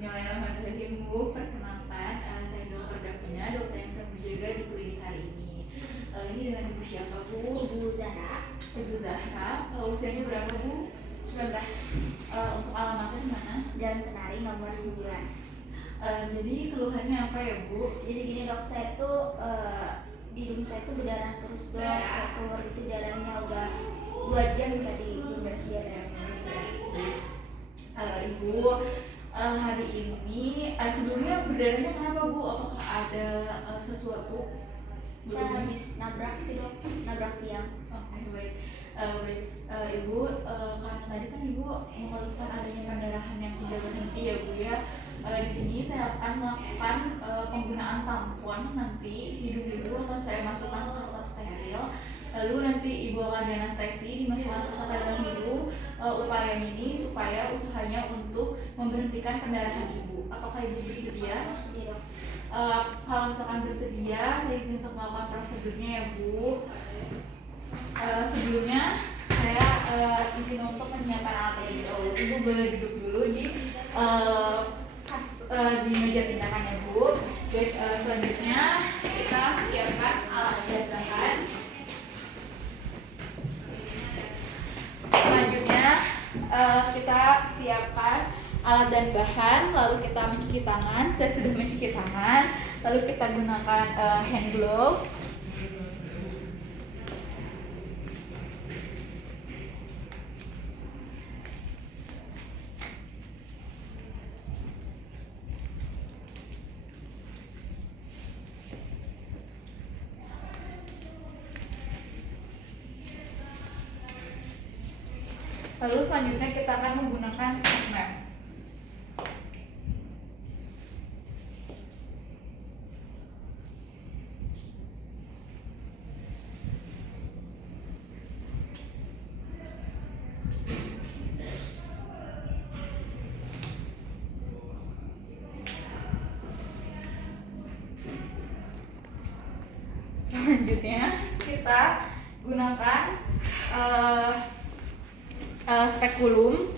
Bismillahirrahmanirrahim. Bu, perkenalkan, saya Dr. Davina, dokter yang sedang berjaga di klinik hari ini. Ini dengan ibu siapa, Bu? Ibu Zahra. Ibu Zahra. Usianya berapa, Bu? 19. Untuk alamatnya di mana? Jalan Kenari nomor 9. Jadi keluhannya apa ya, Bu? Jadi gini dok, saya tuh di hidung saya tuh berdarah terus dok, kayak keluar itu darahnya udah 2 jam tadi belum beres darah. Ibu hari ini sebelumnya berdarahnya kenapa, Bu? Apakah ada sesuatu? Saya habis nabrak sih dok, nabrak tiang. Oke, baik. Ibu, karena tadi kan Ibu mengeluhkan adanya pendarahan yang tidak berhenti ya, Bu ya. Di sini saya akan melakukan penggunaan tampon. Nanti hidung Ibu akan saya masukkan ke kertas steril. Lalu nanti Ibu akan dianestesi, dimasukkan ke dalam hidung. Upaya ini supaya usahanya untuk memberhentikan pendarahan Ibu. Apakah Ibu bersedia? Bersedia dok. Kalau misalkan bersedia, saya izin untuk melakukan prosedurnya ya, Bu. Sebelumnya saya izin untuk menyiapkan alat terlebih dahulu. Ibu boleh duduk dulu di meja tindakannya, Bu. Baik, selanjutnya kita siapkan alat dan bahan. Selanjutnya kita siapkan alat dan bahan, lalu kita mencuci tangan. Saya sudah mencuci tangan, lalu kita gunakan hand glove. Lalu selanjutnya kita akan menggunakan map. Selanjutnya kita gunakan spekulum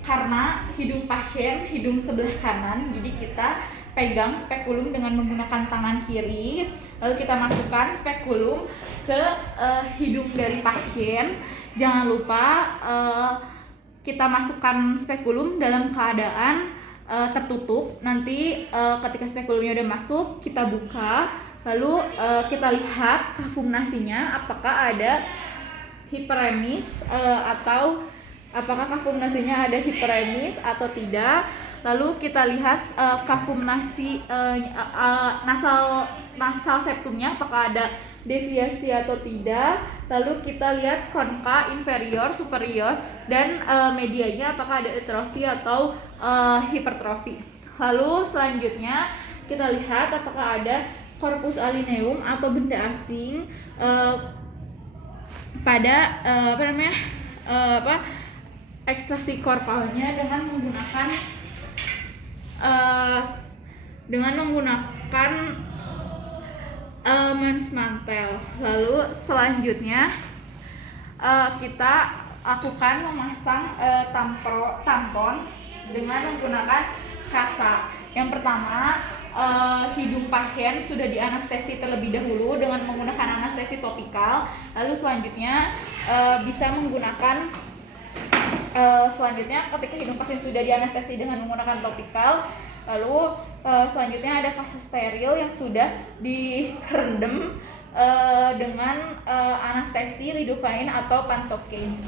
karena hidung pasien hidung sebelah kanan, jadi kita pegang spekulum dengan menggunakan tangan kiri, lalu kita masukkan spekulum ke hidung dari pasien. Jangan lupa kita masukkan spekulum dalam keadaan tertutup. Nanti ketika spekulumnya udah masuk, kita buka, lalu kita lihat kafumnasinya apakah ada hiperemis atau apakah kafumnasinya ada hiperemis atau tidak. Lalu kita lihat kafumnasi nasal septumnya apakah ada deviasi atau tidak. Lalu kita lihat konka inferior, superior, dan medianya apakah ada eutrofi atau hipertrofi. Lalu selanjutnya kita lihat apakah ada corpus alineum atau benda asing pada ekstasi korpalnya dengan menggunakan mens mantel. Lalu selanjutnya kita lakukan memasang tampon dengan menggunakan kasa. Yang pertama, hidung pasien sudah dianestesi terlebih dahulu dengan menggunakan anestesi topikal. Lalu selanjutnya bisa menggunakan ketika hidung pasien sudah dianestesi dengan menggunakan topikal, lalu selanjutnya ada kasa steril yang sudah direndam dengan anestesi lidocaine atau pantocaine.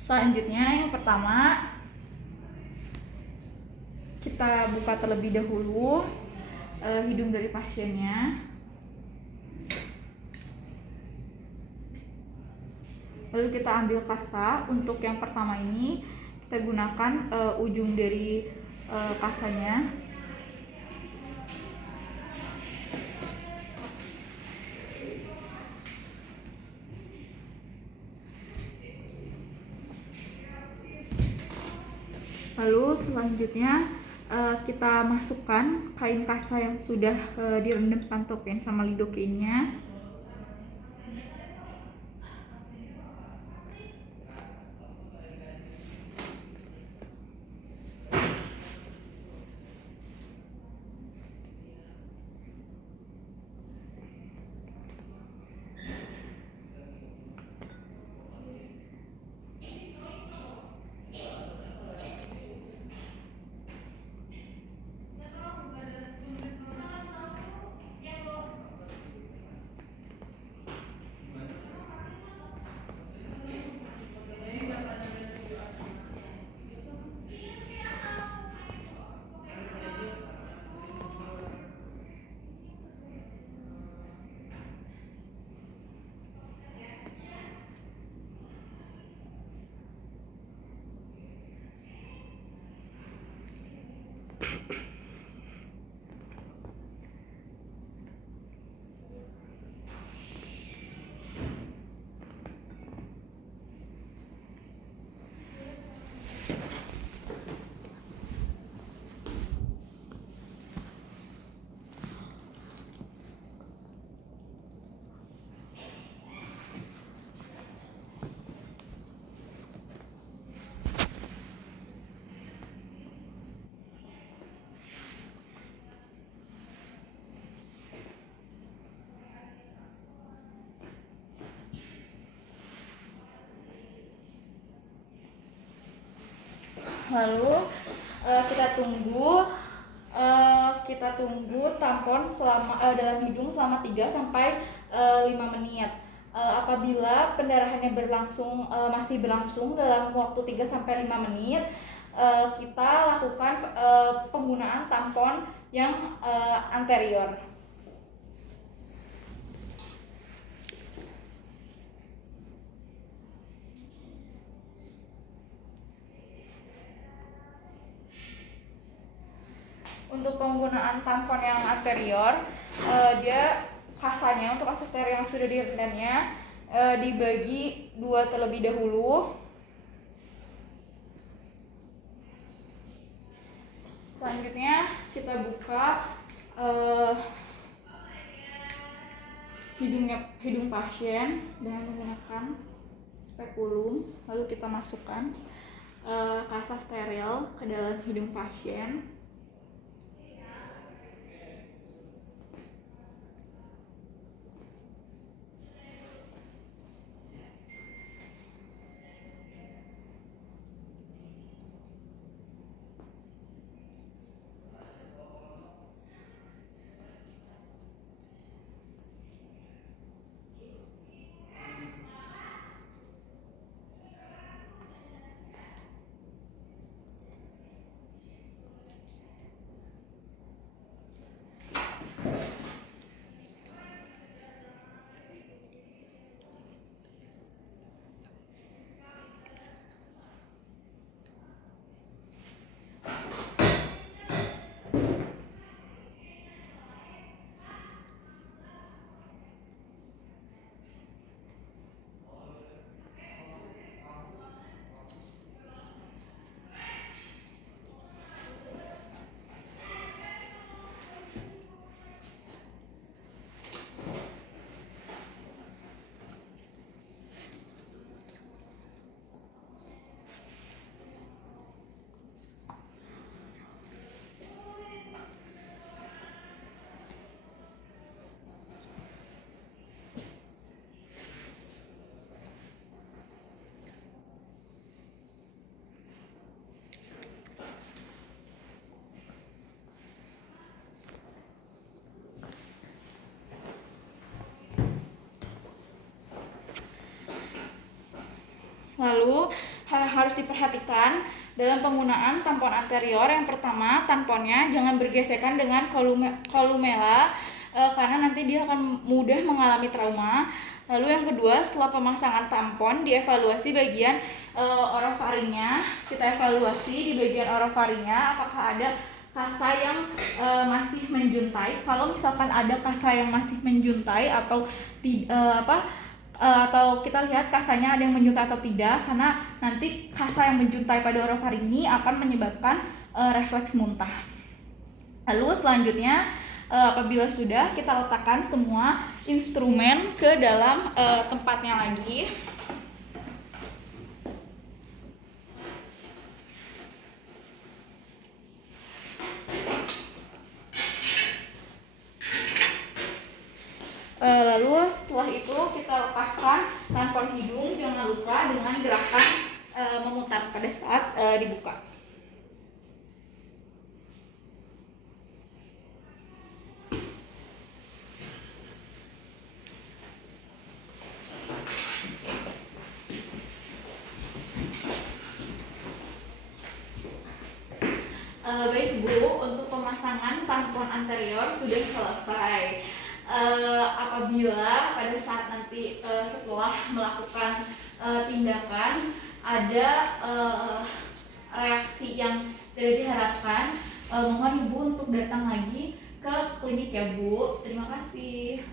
Selanjutnya yang pertama, kita buka terlebih dahulu hidung dari pasiennya. Lalu kita ambil kasa. Untuk yang pertama ini kita gunakan ujung dari kasanya. Lalu selanjutnya kita masukkan kain kasa yang sudah direndam pantocaine sama lidocaine-nya. Lalu kita tunggu tampon dalam hidung selama 3 sampai 5 menit. Apabila pendarahannya masih berlangsung dalam waktu 3 sampai 5 menit, kita lakukan penggunaan tampon yang anterior. Untuk penggunaan tampon yang anterior, dia kasanya untuk kasa steril yang sudah direndamnya dibagi 2 terlebih dahulu. Selanjutnya kita buka hidung pasien dengan menggunakan spekulum, lalu kita masukkan kasa steril ke dalam hidung pasien. Lalu hal yang harus diperhatikan dalam penggunaan tampon anterior, yang pertama, tamponnya jangan bergesekan dengan kolumella karena nanti dia akan mudah mengalami trauma. Lalu yang kedua, setelah pemasangan tampon, dievaluasi bagian orofaringnya. Kita evaluasi di bagian orofaringnya apakah ada kasa yang masih menjuntai. Kalau misalkan ada kasa yang masih menjuntai atau atau kita lihat kasanya ada yang menjuntai atau tidak, karena nanti kasa yang menjuntai pada orofaring ini akan menyebabkan refleks muntah. Lalu selanjutnya apabila sudah, kita letakkan semua instrumen ke dalam tempatnya lagi. Lalu setelah itu kita lepaskan tampon hidung, jangan lupa dengan gerakan memutar pada saat dibuka. Baik Bu, untuk pemasangan tampon anterior sudah selesai. Apabila pada saat nanti setelah melakukan tindakan ada reaksi yang tidak diharapkan, mohon Ibu untuk datang lagi ke klinik ya Bu. Terima kasih.